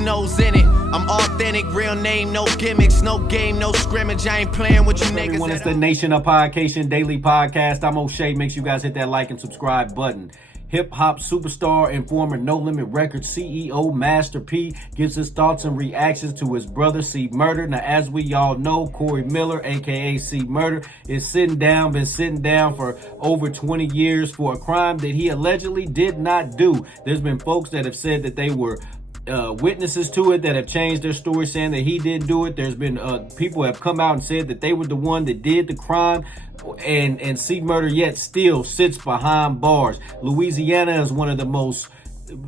nose in it. I'm authentic, real name, no gimmicks, no game, no scrimmage. I ain't playing with you niggas. Everyone, it's the Nation of Podcation Daily Podcast. I'm O'Shea. Make sure you guys hit that like and subscribe button. Hip-hop superstar and former No Limit Records CEO Master P gives his thoughts and reactions to his brother C Murder. Now, as we all know, Corey Miller, aka C Murder, is been sitting down for over 20 years for a crime that he allegedly did not do. There's been folks that have said that they were witnesses to it that have changed their story saying that he didn't do it. There's been people have come out and said that they were the one that did the crime, and C Murder yet still sits behind bars. Louisiana is one of the most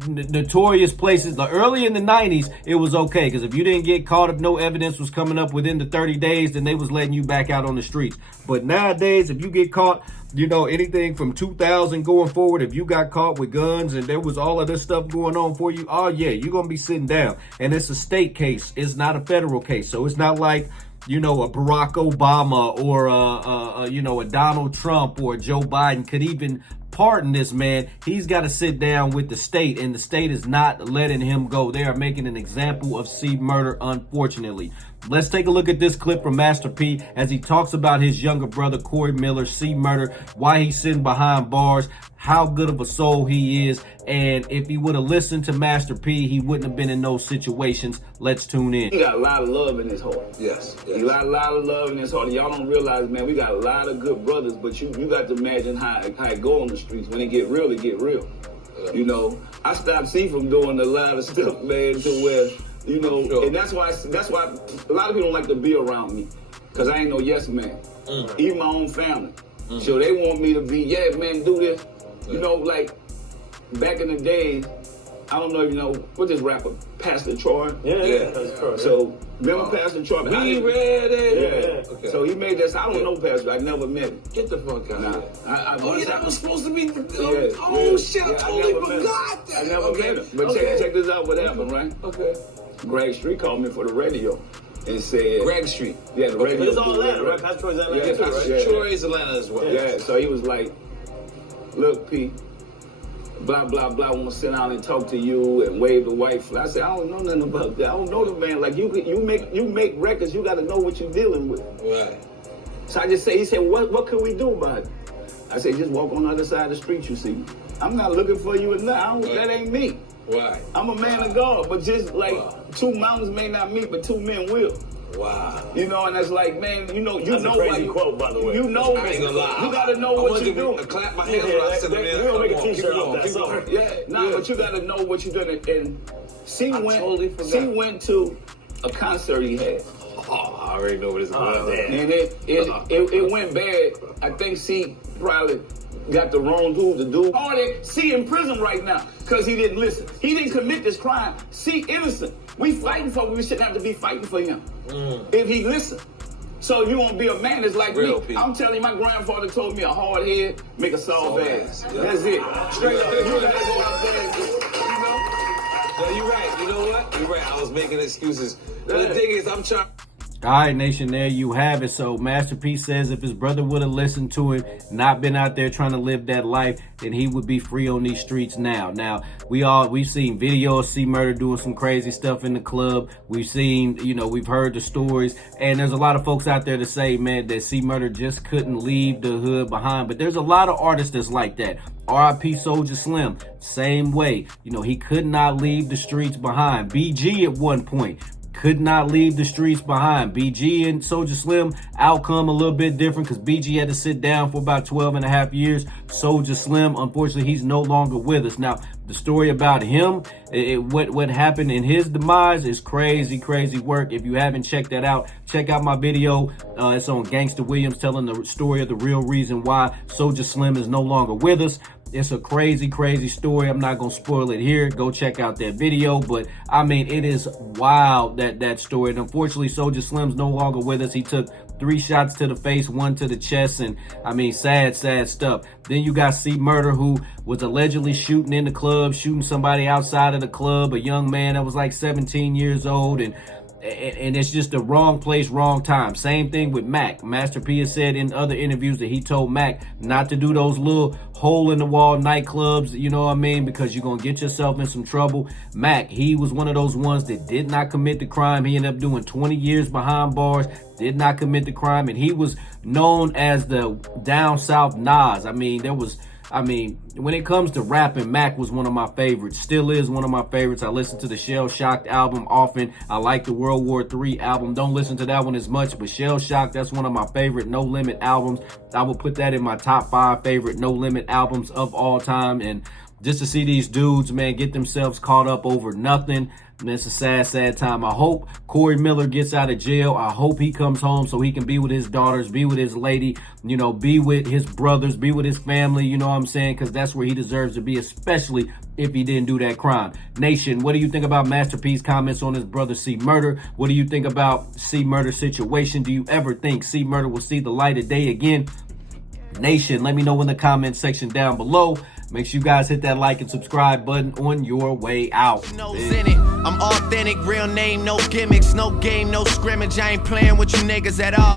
notorious places. Early in the 90s, it was okay because if you didn't get caught, if no evidence was coming up within the 30 days, then they was letting you back out on the streets. But nowadays, if you get caught, you know, anything from 2000 going forward, if you got caught with guns and there was all of this stuff going on for you, oh yeah, you're going to be sitting down. And it's a state case. It's not a federal case. So it's not like, you know, a Barack Obama or a Donald Trump or Joe Biden could even pardon this man. He's got to sit down with the state, and the state is not letting him go. They are making an example of C Murder, unfortunately. Let's take a look at this clip from Master P as he talks about his younger brother, Corey Miller, C Murder, why he's sitting behind bars, how good of a soul he is, and if he would have listened to Master P, he wouldn't have been in those situations. Let's tune in. He got a lot of love in his heart. Yes. He got a lot of love in his heart. Y'all don't realize, man, we got a lot of good brothers, but you got to imagine how it go on the streets. When it get real, it get real. Yeah. You know, I stopped C from doing a lot of stuff, man, to where, you know, sure. And that's why a lot of people don't like to be around me, because I ain't no yes man. Even my own family. So they want me to be, yeah, man, do this. You know, like, back in the day, I don't know if you know, what this rapper, Pastor Troy? Yeah. That's correct. So, remember Pastor Troy? We ready? Yeah. Okay. So he made that, I don't know Pastor, I never met him. Get the fuck out of here. Oh, yeah, that was supposed to be, shit, I totally forgot that. I never met him. But check this out, what happened, right? Okay. Greg Street called me for the radio and said... Greg Street? Yeah, the radio. But it's all Atlanta, right? Pastor Troy's Atlanta. Yeah, Pastor Troy's Atlanta as well. Yeah, so he was like, look, P, blah, blah, blah, I want to sit down and talk to you and wave the white flag. I said, I don't know nothing about that. I don't know the man. Like, you make records, you got to know what you're dealing with. Right. So I just said, he said, what can we do about it? I said, just walk on the other side of the street, you see. I'm not looking for you or nothing. That ain't me. Right. I'm a man of God, but just like two mountains may not meet, but two men will. Wow. You know, and it's like, man, you know That's a crazy quote, by the way. You know, I ain't gonna lie. you gotta know what you're doing. I clap my hands when I said We'll make a t-shirt off that song. But you gotta know what you're doing. And C went to a concert he had. Oh, I already know what it's about. And it went bad. I think C probably got the wrong dude to do. C in prison right now because he didn't listen. He didn't commit this crime. C innocent. We fighting for him. We shouldn't have to be fighting for him if he listened. So you won't be a man that's like real me. people. I'm telling you, my grandfather told me a hard head make a soft ass. Yeah. That's it. Straight up. You gotta go out there and just, you know. No, you're right. You know what? You're right. I was making excuses. But the thing is, I'm trying. All right, Nation, there you have it. So Master P says if his brother would have listened to him, not been out there trying to live that life, then he would be free on these streets now. Now, we've seen videos of C Murder doing some crazy stuff in the club. We've seen, you know, we've heard the stories, and there's a lot of folks out there to say, man, that C Murder just couldn't leave the hood behind. But there's a lot of artists that's like that. R.I.P. Soulja Slim, same way. You know, he could not leave the streets behind. BG at one point could not leave the streets behind. BG and Soulja Slim, outcome a little bit different because BG had to sit down for about 12 and a half years. Soulja Slim, unfortunately, he's no longer with us. Now, the story about him, what happened in his demise is crazy, crazy work. If you haven't checked that out, check out my video. It's on Gangsta Williams telling the story of the real reason why Soulja Slim is no longer with us. It's a crazy, crazy story. I'm not going to spoil it here. Go check out that video. But, I mean, it is wild, that story. And unfortunately, Soulja Slim's no longer with us. He took 3 shots to the face, 1 to the chest. And, I mean, sad, sad stuff. Then you got C Murder, who was allegedly shooting in the club, shooting somebody outside of the club, a young man that was like 17 years old. And it's just the wrong place, wrong time. Same thing with Mac. Master P has said in other interviews that he told Mac not to do those little hole-in-the-wall nightclubs, you know what I mean, because you're going to get yourself in some trouble. Mac, he was one of those ones that did not commit the crime. He ended up doing 20 years behind bars, did not commit the crime, and he was known as the down south Nas. When it comes to rapping, Mac was one of my favorites, still is one of my favorites. I listen to the Shell Shocked album often. I like the World War III album. Don't listen to that one as much, but Shell Shocked, that's one of my favorite No Limit albums. I will put that in my top 5 favorite No Limit albums of all time. And just to see these dudes, man, get themselves caught up over nothing, man, it's a sad, sad time. I hope Corey Miller gets out of jail. I hope he comes home so he can be with his daughters, be with his lady, you know, be with his brothers, be with his family, you know what I'm saying? Because that's where he deserves to be, especially if he didn't do that crime. Nation, what do you think about Master P's comments on his brother C Murder? What do you think about C Murder's situation? Do you ever think C Murder will see the light of day again? Nation, let me know in the comment section down below. Make sure you guys hit that like and subscribe button on your way out. In it. I'm authentic, real name, no gimmicks, no game, no scrimmage. I ain't playing with you niggas at all.